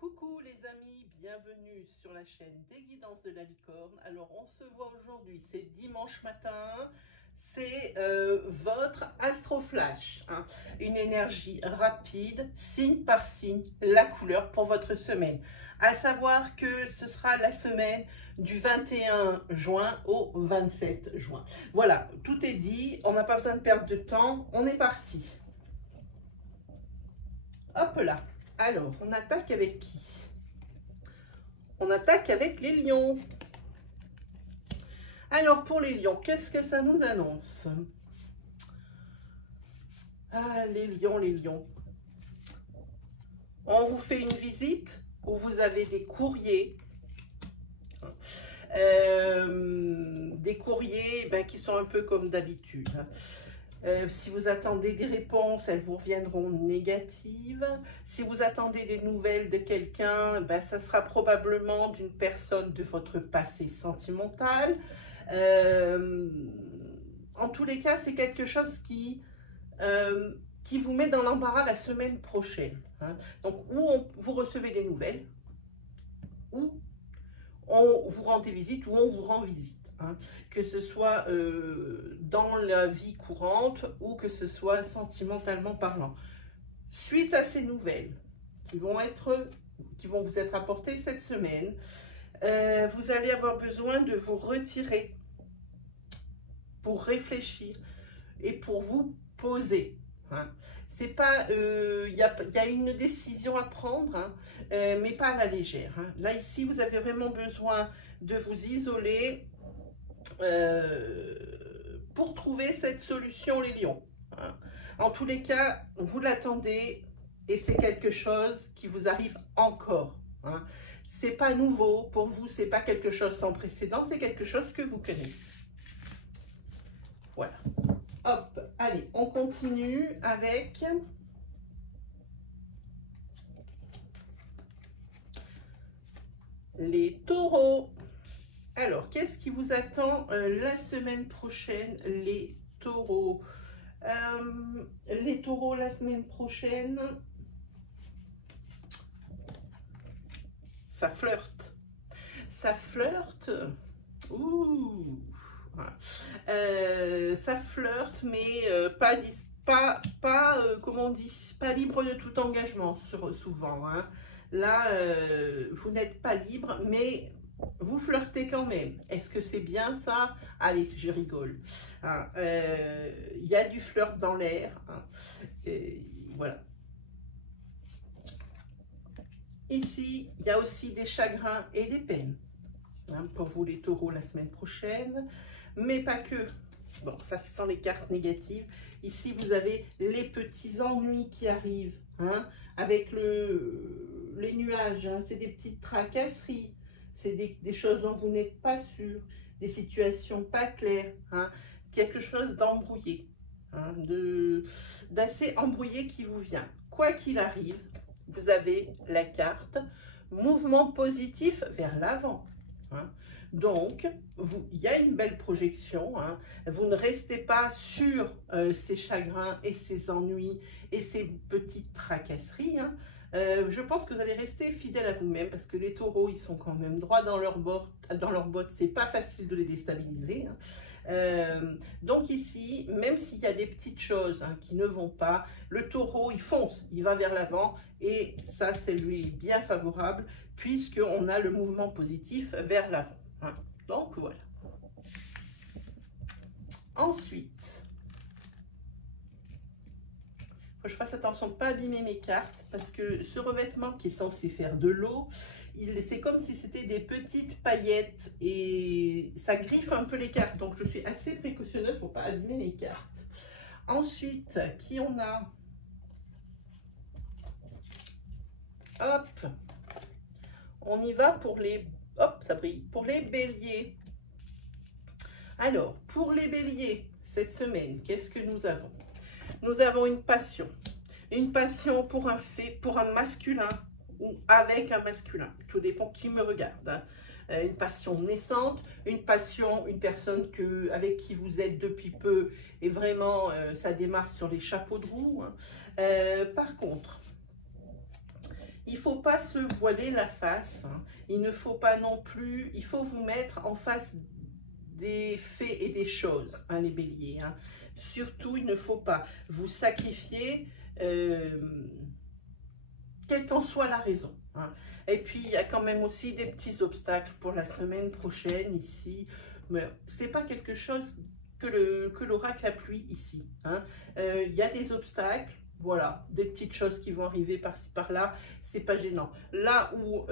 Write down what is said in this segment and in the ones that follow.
Coucou les amis, bienvenue sur la chaîne des guidances de la licorne. Alors on se voit aujourd'hui, c'est dimanche matin, c'est votre astroflash, hein. Une énergie rapide, signe par signe, la couleur pour votre semaine. À savoir que ce sera la semaine du 21 juin au 27 juin. Voilà, tout est dit, on n'a pas besoin de perdre de temps, on est parti. Hop là. Alors, on attaque avec qui? On attaque avec les lions. Alors, pour les lions, qu'est-ce que ça nous annonce? Ah, les lions, les lions. On vous fait une visite où vous avez des courriers. Des courriers qui sont un peu comme d'habitude. Si vous attendez des réponses, elles vous reviendront négatives. Si vous attendez des nouvelles de quelqu'un, ça sera probablement d'une personne de votre passé sentimental. En tous les cas, c'est quelque chose qui vous met dans l'embarras la semaine prochaine, hein. Donc, vous recevez des nouvelles, ou on vous rend visite, ou on vous rend visite. Hein, que ce soit dans la vie courante ou que ce soit sentimentalement parlant. Suite à ces nouvelles qui vont vous être apportées cette semaine, vous allez avoir besoin de vous retirer pour réfléchir et pour vous poser. Hein. C'est pas, y a une décision à prendre, hein, mais pas à la légère. Hein. Là, ici, vous avez vraiment besoin de vous isoler pour trouver cette solution, les lions. Hein. En tous les cas, vous l'attendez et c'est quelque chose qui vous arrive encore. Hein. C'est pas nouveau pour vous, c'est pas quelque chose sans précédent, c'est quelque chose que vous connaissez. Voilà. Hop, allez, on continue avec les taureaux. Alors, qu'est-ce qui vous attend la semaine prochaine, les taureaux? Les taureaux, la semaine prochaine, ça flirte. Ça flirte. Ouh. Ça flirte, mais comment on dit, pas libre de tout engagement, souvent. Hein. Là, vous n'êtes pas libre, mais vous flirtez quand même. Est-ce que c'est bien ça? Allez, je rigole. Il y a du flirt dans l'air. Hein. Voilà. Ici, il y a aussi des chagrins et des peines. Hein, pour vous les taureaux la semaine prochaine. Mais pas que. Bon, ça, ce sont les cartes négatives. Ici, vous avez les petits ennuis qui arrivent. Hein, avec les nuages. Hein, c'est des petites tracasseries. C'est des choses dont vous n'êtes pas sûr, des situations pas claires, hein, quelque chose d'embrouillé, hein, d'assez embrouillé qui vous vient. Quoi qu'il arrive, vous avez la carte mouvement positif vers l'avant. Hein. Donc, il y a une belle projection. Hein. Vous ne restez pas sur ces chagrins et ces ennuis et ces petites tracasseries. Hein. Je pense que vous allez rester fidèle à vous-même parce que les taureaux, ils sont quand même droits dans leurs bottes. C'est pas facile de les déstabiliser. Hein. Donc ici, même s'il y a des petites choses, hein, qui ne vont pas, le taureau, il fonce, il va vers l'avant et ça, c'est lui bien favorable puisqu'on a le mouvement positif vers l'avant. Hein. Donc voilà. Ensuite, faut que je fasse attention de ne pas abîmer mes cartes parce que ce revêtement qui est censé faire de l'eau, c'est comme si c'était des petites paillettes et ça griffe un peu les cartes. Donc, je suis assez précautionneuse pour ne pas abîmer les cartes. Ensuite, qui on a? Hop, on y va pour les... Hop, ça brille. Pour les béliers. Alors, pour les béliers, cette semaine, qu'est-ce que nous avons? Nous avons une passion pour un masculin ou avec un masculin. Tout dépend qui me regarde. Hein. Une passion naissante, une personne avec qui vous êtes depuis peu et vraiment ça démarre sur les chapeaux de roue. Hein. Par contre, il ne faut pas se voiler la face. Hein. Il ne faut pas non plus, il faut vous mettre en face des faits et des choses, hein, les béliers. Hein. Surtout, il ne faut pas vous sacrifier, quelle qu'en soit la raison. Hein. Et puis, il y a quand même aussi des petits obstacles pour la semaine prochaine ici. Mais ce n'est pas quelque chose que l'oracle appuie ici. Hein. Il y a des obstacles, voilà, des petites choses qui vont arriver par-ci par-là, c'est pas gênant. Là où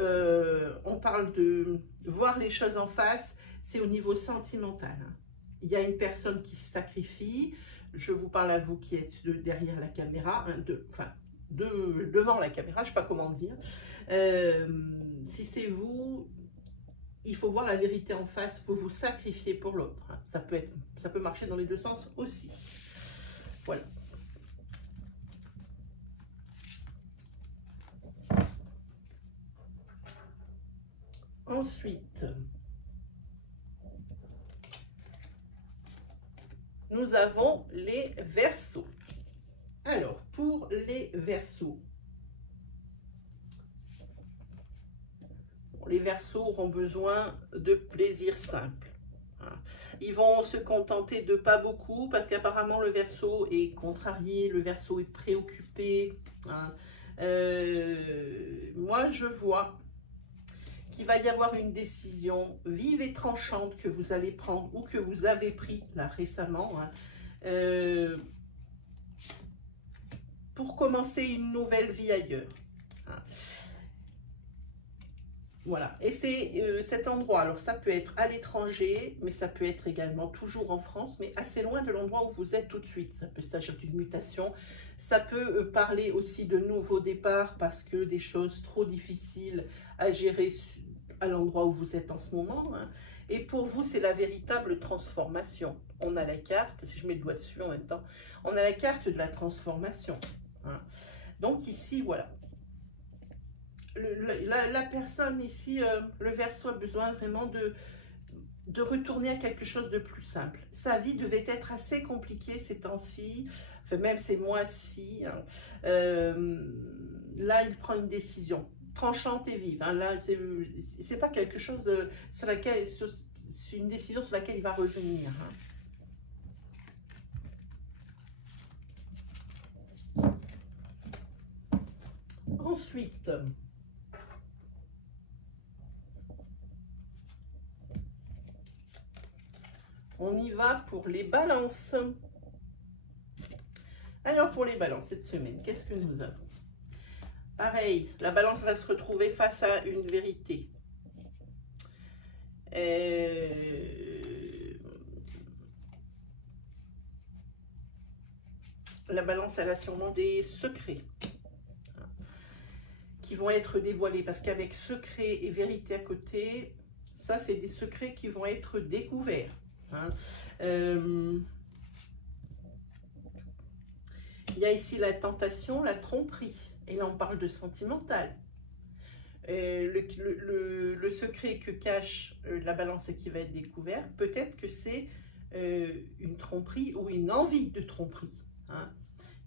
on parle de voir les choses en face, c'est au niveau sentimental. Hein. Il y a une personne qui se sacrifie, je vous parle à vous qui êtes derrière la caméra, hein, devant la caméra, je ne sais pas comment dire. Si c'est vous, il faut voir la vérité en face, il faut vous sacrifier pour l'autre. Hein. Ça peut marcher dans les deux sens aussi. Voilà. Ensuite, nous avons les Verseaux. Alors, pour les Verseaux, les Verseaux auront besoin de plaisir simple. Ils vont se contenter de pas beaucoup parce qu'apparemment le Verseau est contrarié, le Verseau est préoccupé. Hein. Moi, je vois qu'il va y avoir une décision vive et tranchante que vous allez prendre ou que vous avez pris là récemment. Hein. Pour commencer une nouvelle vie ailleurs. Hein. Voilà, et c'est cet endroit, alors ça peut être à l'étranger, mais ça peut être également toujours en France, mais assez loin de l'endroit où vous êtes tout de suite. Ça peut s'agir d'une mutation, ça peut parler aussi de nouveaux départs parce que des choses trop difficiles à gérer à l'endroit où vous êtes en ce moment. Hein. Et pour vous, c'est la véritable transformation. On a la carte, si je mets le doigt dessus en même temps, on a la carte de la transformation. Hein. Donc ici, voilà. La personne ici, le Verseau a besoin vraiment de retourner à quelque chose de plus simple. Sa vie devait être assez compliquée ces temps-ci, enfin même ces mois-ci. Hein. Là, il prend une décision tranchante et vive. Hein. Là, c'est pas quelque chose sur laquelle, c'est une décision sur laquelle il va revenir. Hein. Ensuite, on y va pour les balances. Alors, pour les balances, cette semaine, qu'est-ce que nous avons? Pareil, la balance va se retrouver face à une vérité. La balance, elle a sûrement des secrets qui vont être dévoilés parce qu'avec secret et vérité à côté, ça, c'est des secrets qui vont être découverts. Hein. Il y a ici la tentation, la tromperie. Et là, on parle de sentimental. Le secret que cache la balance et qui va être découvert, peut-être que c'est une tromperie ou une envie de tromperie. Hein.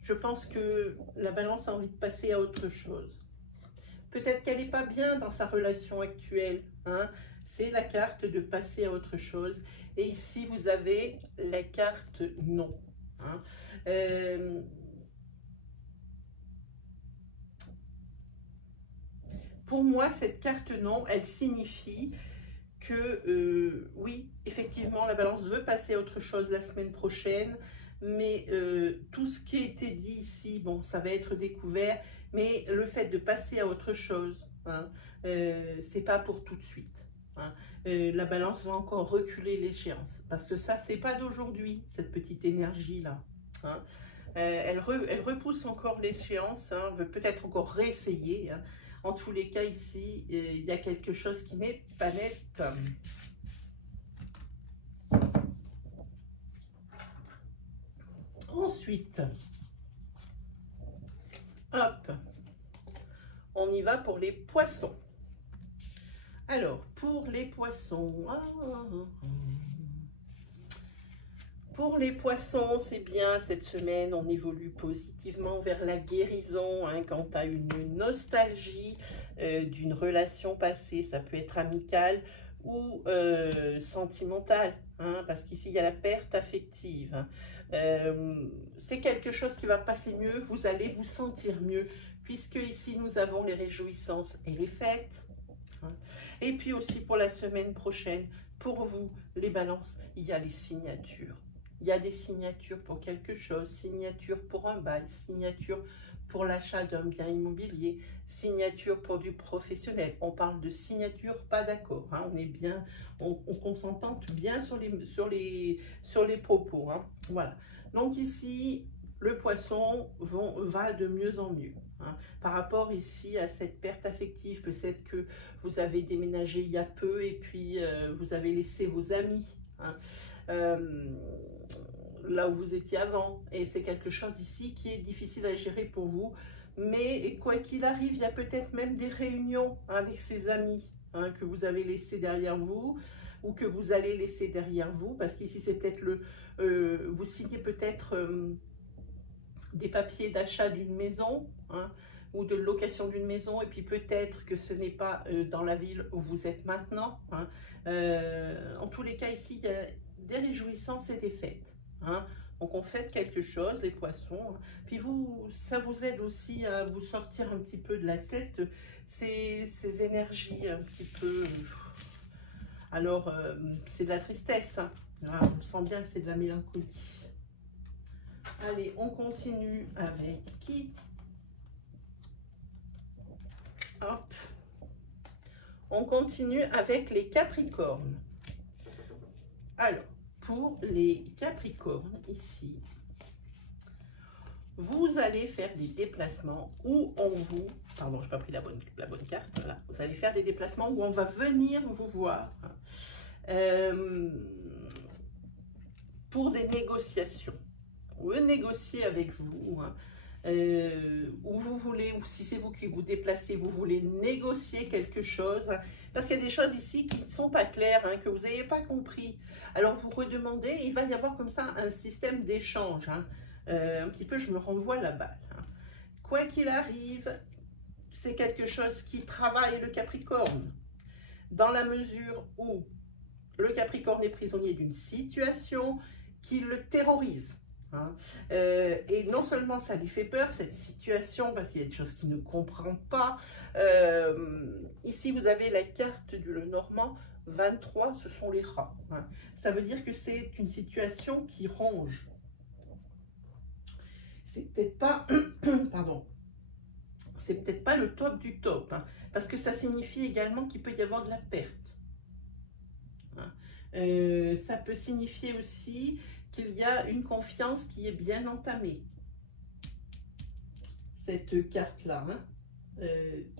Je pense que la balance a envie de passer à autre chose. Peut-être qu'elle n'est pas bien dans sa relation actuelle. Hein. C'est la carte de passer à autre chose. Et ici, vous avez la carte non. Hein. Pour moi, cette carte non, elle signifie que oui, effectivement, la balance veut passer à autre chose la semaine prochaine. Mais tout ce qui a été dit ici, bon, ça va être découvert. Mais le fait de passer à autre chose, hein, c'est pas pour tout de suite. Hein. La balance va encore reculer l'échéance. Parce que ça, c'est pas d'aujourd'hui, cette petite énergie-là. Hein. Elle repousse encore l'échéance, hein, veut peut-être encore réessayer. Hein. En tous les cas, ici, il y a quelque chose qui n'est pas net. Ensuite, hop, on y va pour les poissons. Alors, pour les poissons, Pour les poissons, c'est bien, cette semaine, on évolue positivement vers la guérison. Hein, quant à une nostalgie d'une relation passée, ça peut être amicale ou sentimentale, hein, parce qu'ici, il y a la perte affective. C'est quelque chose qui va passer mieux, vous allez vous sentir mieux, puisque ici, nous avons les réjouissances et les fêtes. Hein. Et puis aussi, pour la semaine prochaine, pour vous, les balances, il y a les signatures. Il y a des signatures pour quelque chose, signature pour un bail, signature pour l'achat d'un bien immobilier, signature pour du professionnel. On parle de signature, pas d'accord. Hein, on est bien, on s'entende bien sur les propos. Hein, voilà. Donc ici, le poisson va de mieux en mieux. Hein, par rapport ici à cette perte affective, peut-être que vous avez déménagé il y a peu et puis vous avez laissé vos amis. Hein, là où vous étiez avant, et c'est quelque chose ici qui est difficile à gérer pour vous, mais quoi qu'il arrive, il y a peut-être même des réunions avec ses amis, hein, que vous avez laissé derrière vous, ou que vous allez laisser derrière vous, parce qu'ici c'est peut-être vous signez peut-être des papiers d'achat d'une maison, hein, ou de location d'une maison, et puis peut-être que ce n'est pas dans la ville où vous êtes maintenant. Hein. En tous les cas, ici, il y a des réjouissances et des fêtes. Hein. Donc on fête quelque chose, les poissons. Puis ça vous aide aussi à vous sortir un petit peu de la tête ces énergies un petit peu... Alors, c'est de la tristesse. Hein. Là, on sent bien que c'est de la mélancolie. Allez, on continue avec qui? Hop. On continue avec les Capricornes. Alors, pour les Capricornes, ici, vous allez faire des déplacements où on vous... Pardon, je n'ai pas pris la bonne carte. Voilà. Vous allez faire des déplacements où on va venir vous voir pour des négociations. On veut négocier avec vous, hein, où vous voulez, ou si c'est vous qui vous déplacez, vous voulez négocier quelque chose, hein, parce qu'il y a des choses ici qui ne sont pas claires, hein, que vous n'avez pas compris. Alors vous redemandez, il va y avoir comme ça un système d'échange, hein, un petit peu, je me renvoie la balle. Hein. Quoi qu'il arrive, c'est quelque chose qui travaille le Capricorne, dans la mesure où le Capricorne est prisonnier d'une situation qui le terrorise. Hein. Et non seulement ça lui fait peur, cette situation, parce qu'il y a des choses qu'il ne comprend pas. Ici, vous avez la carte du Lenormand, 23, ce sont les rats. Hein. Ça veut dire que c'est une situation qui ronge. C'est peut-être pas... Pardon. C'est peut-être pas le top du top, hein, parce que ça signifie également qu'il peut y avoir de la perte. Hein. Ça peut signifier aussi qu'il y a une confiance qui est bien entamée. Cette carte-là, hein,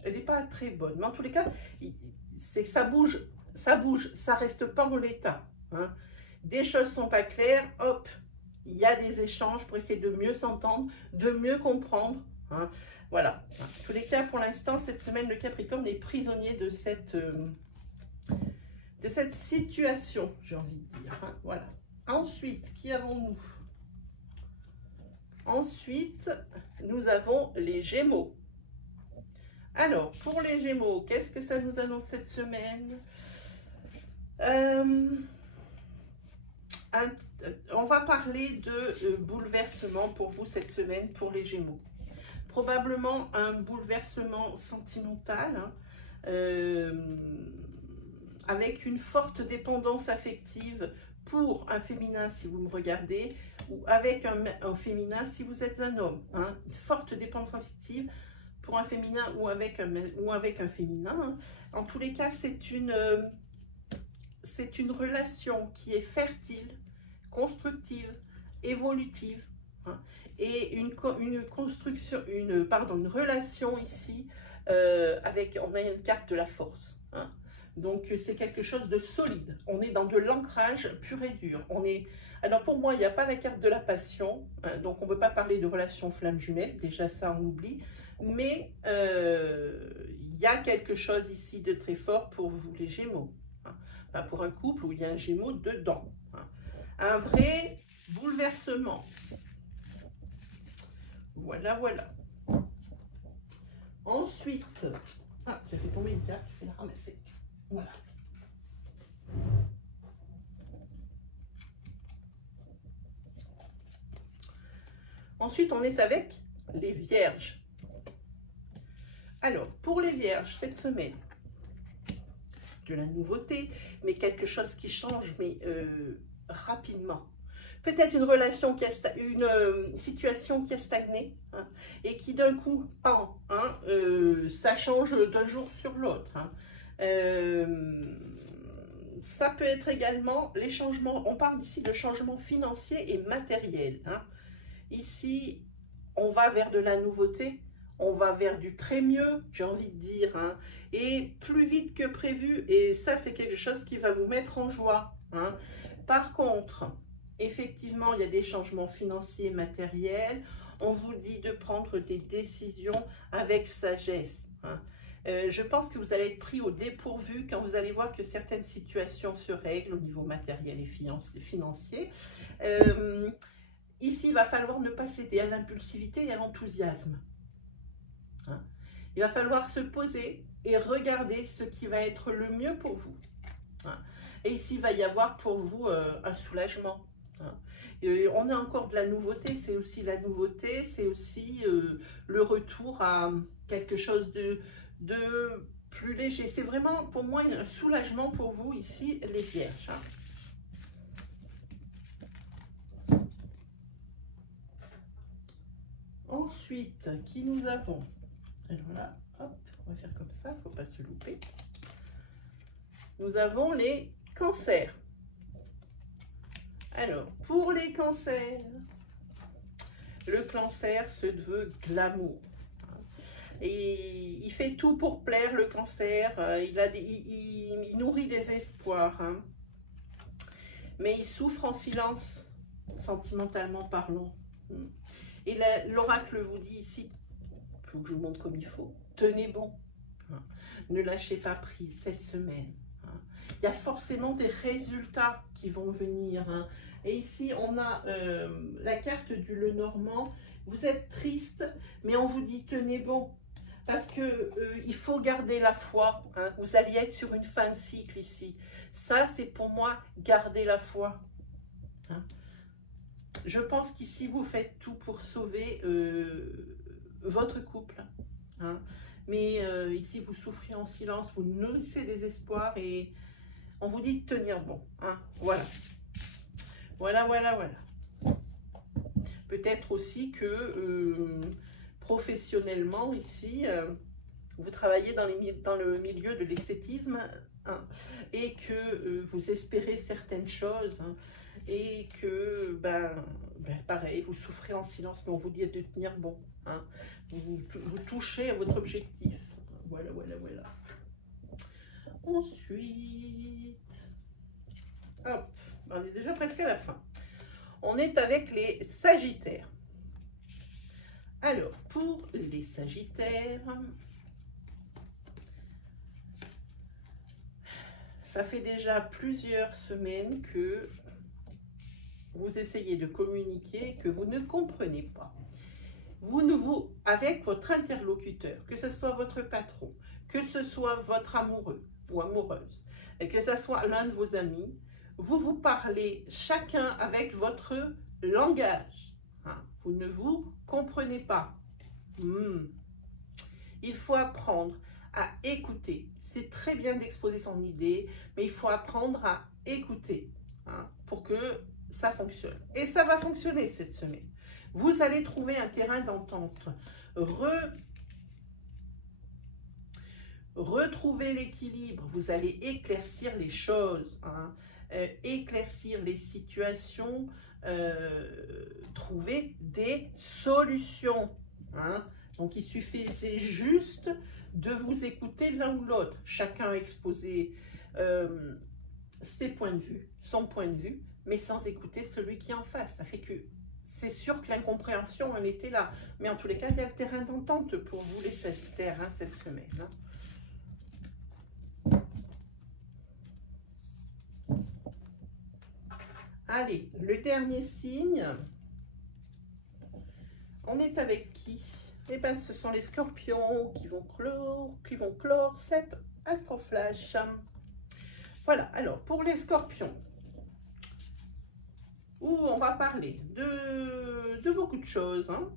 elle n'est pas très bonne. Mais en tous les cas, ça bouge, ça reste pas en l'état. Hein. Des choses ne sont pas claires, hop, il y a des échanges pour essayer de mieux s'entendre, de mieux comprendre. Hein. Voilà. En tous les cas, pour l'instant, cette semaine, le Capricorne est prisonnier de cette situation, j'ai envie de dire. Hein. Voilà. Ensuite, qui avons-nous? Ensuite, nous avons les Gémeaux. Alors, pour les Gémeaux, qu'est-ce que ça nous annonce cette semaine? On va parler de bouleversement pour vous cette semaine, pour les Gémeaux. Probablement un bouleversement sentimental, hein, avec une forte dépendance affective pour un féminin si vous me regardez, ou avec un féminin si vous êtes un homme. Hein, une forte dépendance affective pour un féminin ou avec un féminin. Hein. En tous les cas, c'est une relation qui est fertile, constructive, évolutive. Hein, et une relation ici avec, on a une carte de la force. Hein. Donc, c'est quelque chose de solide. On est dans de l'ancrage pur et dur. Alors, pour moi, il n'y a pas la carte de la passion. Hein, donc, on ne peut pas parler de relation flamme jumelle. Déjà, ça, on oublie. Mais il y a quelque chose ici de très fort pour vous, les Gémeaux. Hein. Enfin, pour un couple où il y a un Gémeaux dedans. Hein. Un vrai bouleversement. Voilà, voilà. Ensuite, ah, j'ai fait tomber une carte, je vais la ramasser. Voilà. Ensuite, on est avec les Vierges. Alors, pour les Vierges, cette semaine, de la nouveauté, mais quelque chose qui change, mais rapidement. Peut-être une relation qui a une situation qui a stagné, hein, et qui d'un coup, pan, hein, ça change d'un jour sur l'autre. Hein. Ça peut être également les changements, on parle ici de changements financiers et matériels. Hein. Ici, on va vers de la nouveauté, on va vers du très mieux, j'ai envie de dire, hein, et plus vite que prévu, et ça c'est quelque chose qui va vous mettre en joie. Hein. Par contre, effectivement, il y a des changements financiers et matériels, on vous dit de prendre des décisions avec sagesse. Hein. Je pense que vous allez être pris au dépourvu quand vous allez voir que certaines situations se règlent au niveau matériel et financier. Ici, il va falloir ne pas céder à l'impulsivité et à l'enthousiasme. Hein. Il va falloir se poser et regarder ce qui va être le mieux pour vous. Hein. Et ici, il va y avoir pour vous un soulagement. Hein. On a encore de la nouveauté, c'est aussi la nouveauté, c'est aussi le retour à quelque chose de plus léger. C'est vraiment pour moi un soulagement pour vous ici, les Vierges. Hein. Ensuite, qui nous avons? Alors là, hop, on va faire comme ça, il ne faut pas se louper. Nous avons les cancers. Alors, pour les cancers, le cancer se veut glamour. Et il fait tout pour plaire, le cancer. Il nourrit des espoirs. Hein. Mais il souffre en silence, sentimentalement parlant. Et l'oracle vous dit ici, il faut que je vous montre comme il faut, tenez bon, hein. Ne lâchez pas prise cette semaine. Hein. Il y a forcément des résultats qui vont venir. Hein. Et ici, on a la carte du Lenormand. Vous êtes triste, mais on vous dit tenez bon. Parce que il faut garder la foi. Hein. Vous allez être sur une fin de cycle ici. Ça, c'est pour moi garder la foi. Hein. Je pense qu'ici, vous faites tout pour sauver votre couple. Hein. Mais ici, vous souffrez en silence, vous nourrissez des espoirs et on vous dit de tenir bon. Hein. Voilà. Voilà, voilà, voilà. Peut-être aussi que professionnellement, ici, vous travaillez dans le milieu de l'esthétisme, hein, et que vous espérez certaines choses, hein, et que, pareil, vous souffrez en silence, mais on vous dit de tenir bon. Hein, vous touchez à votre objectif. Voilà, voilà, voilà. Ensuite, hop, on est déjà presque à la fin. On est avec les Sagittaires. Alors, pour les Sagittaires, ça fait déjà plusieurs semaines que vous essayez de communiquer, que vous ne comprenez pas. Avec votre interlocuteur, que ce soit votre patron, que ce soit votre amoureux ou amoureuse, et que ce soit l'un de vos amis, vous parlez chacun avec votre langage. Hein, vous ne vous comprenez pas. Il faut apprendre à écouter. C'est très bien d'exposer son idée, mais il faut apprendre à écouter, hein, pour que ça fonctionne. Et ça va fonctionner cette semaine. Vous allez trouver un terrain d'entente. Retrouver l'équilibre. Vous allez éclaircir les choses, hein, éclaircir les situations, trouver des solutions. Hein. Donc, il suffisait juste de vous écouter l'un ou l'autre. Chacun a exposé ses points de vue, son point de vue, mais sans écouter celui qui est en face. Ça fait que c'est sûr que l'incompréhension en était là. Mais en tous les cas, il y a le terrain d'entente pour vous, les Sagittaires, hein, cette semaine. Hein. Allez, le dernier signe. On est avec qui? Eh bien, ce sont les scorpions qui vont clore cette astroflash. Voilà, alors pour les scorpions, où on va parler de beaucoup de choses. Hein.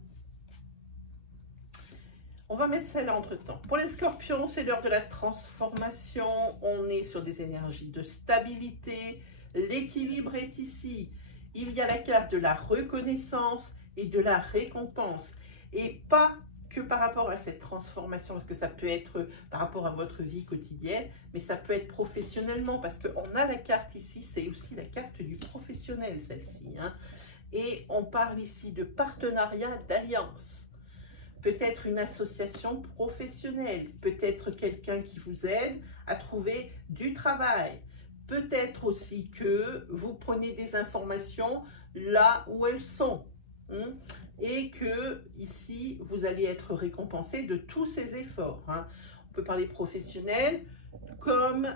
On va mettre celle-là entre-temps. Pour les scorpions, c'est l'heure de la transformation. On est sur des énergies de stabilité. L'équilibre est ici. Il y a la carte de la reconnaissance et de la récompense. Et pas que par rapport à cette transformation, parce que ça peut être par rapport à votre vie quotidienne, mais ça peut être professionnellement, parce qu'on a la carte ici, c'est aussi la carte du professionnel, celle-ci. Hein. Et on parle ici de partenariat, d'alliance. Peut-être une association professionnelle, peut-être quelqu'un qui vous aide à trouver du travail. Peut-être aussi que vous prenez des informations là où elles sont. Hein, et que ici, vous allez être récompensé de tous ces efforts. Hein. On peut parler professionnel, comme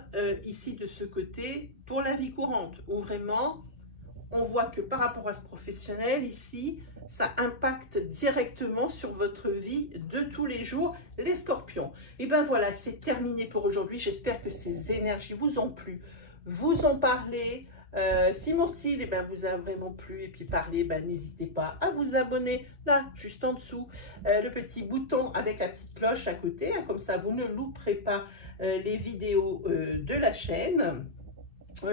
ici de ce côté, pour la vie courante, où vraiment, on voit que par rapport à ce professionnel, ici, ça impacte directement sur votre vie de tous les jours, les scorpions. Et bien voilà, c'est terminé pour aujourd'hui. J'espère que ces énergies vous ont plu, vous ont parlé. Si mon style vous a vraiment plu et puis parlé, n'hésitez pas à vous abonner là, juste en dessous, le petit bouton avec la petite cloche à côté, hein, comme ça vous ne louperez pas les vidéos de la chaîne.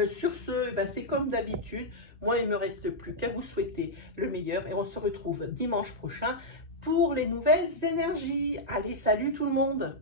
Sur ce, c'est comme d'habitude, moi il ne me reste plus qu'à vous souhaiter le meilleur et on se retrouve dimanche prochain pour les nouvelles énergies. Allez, salut tout le monde!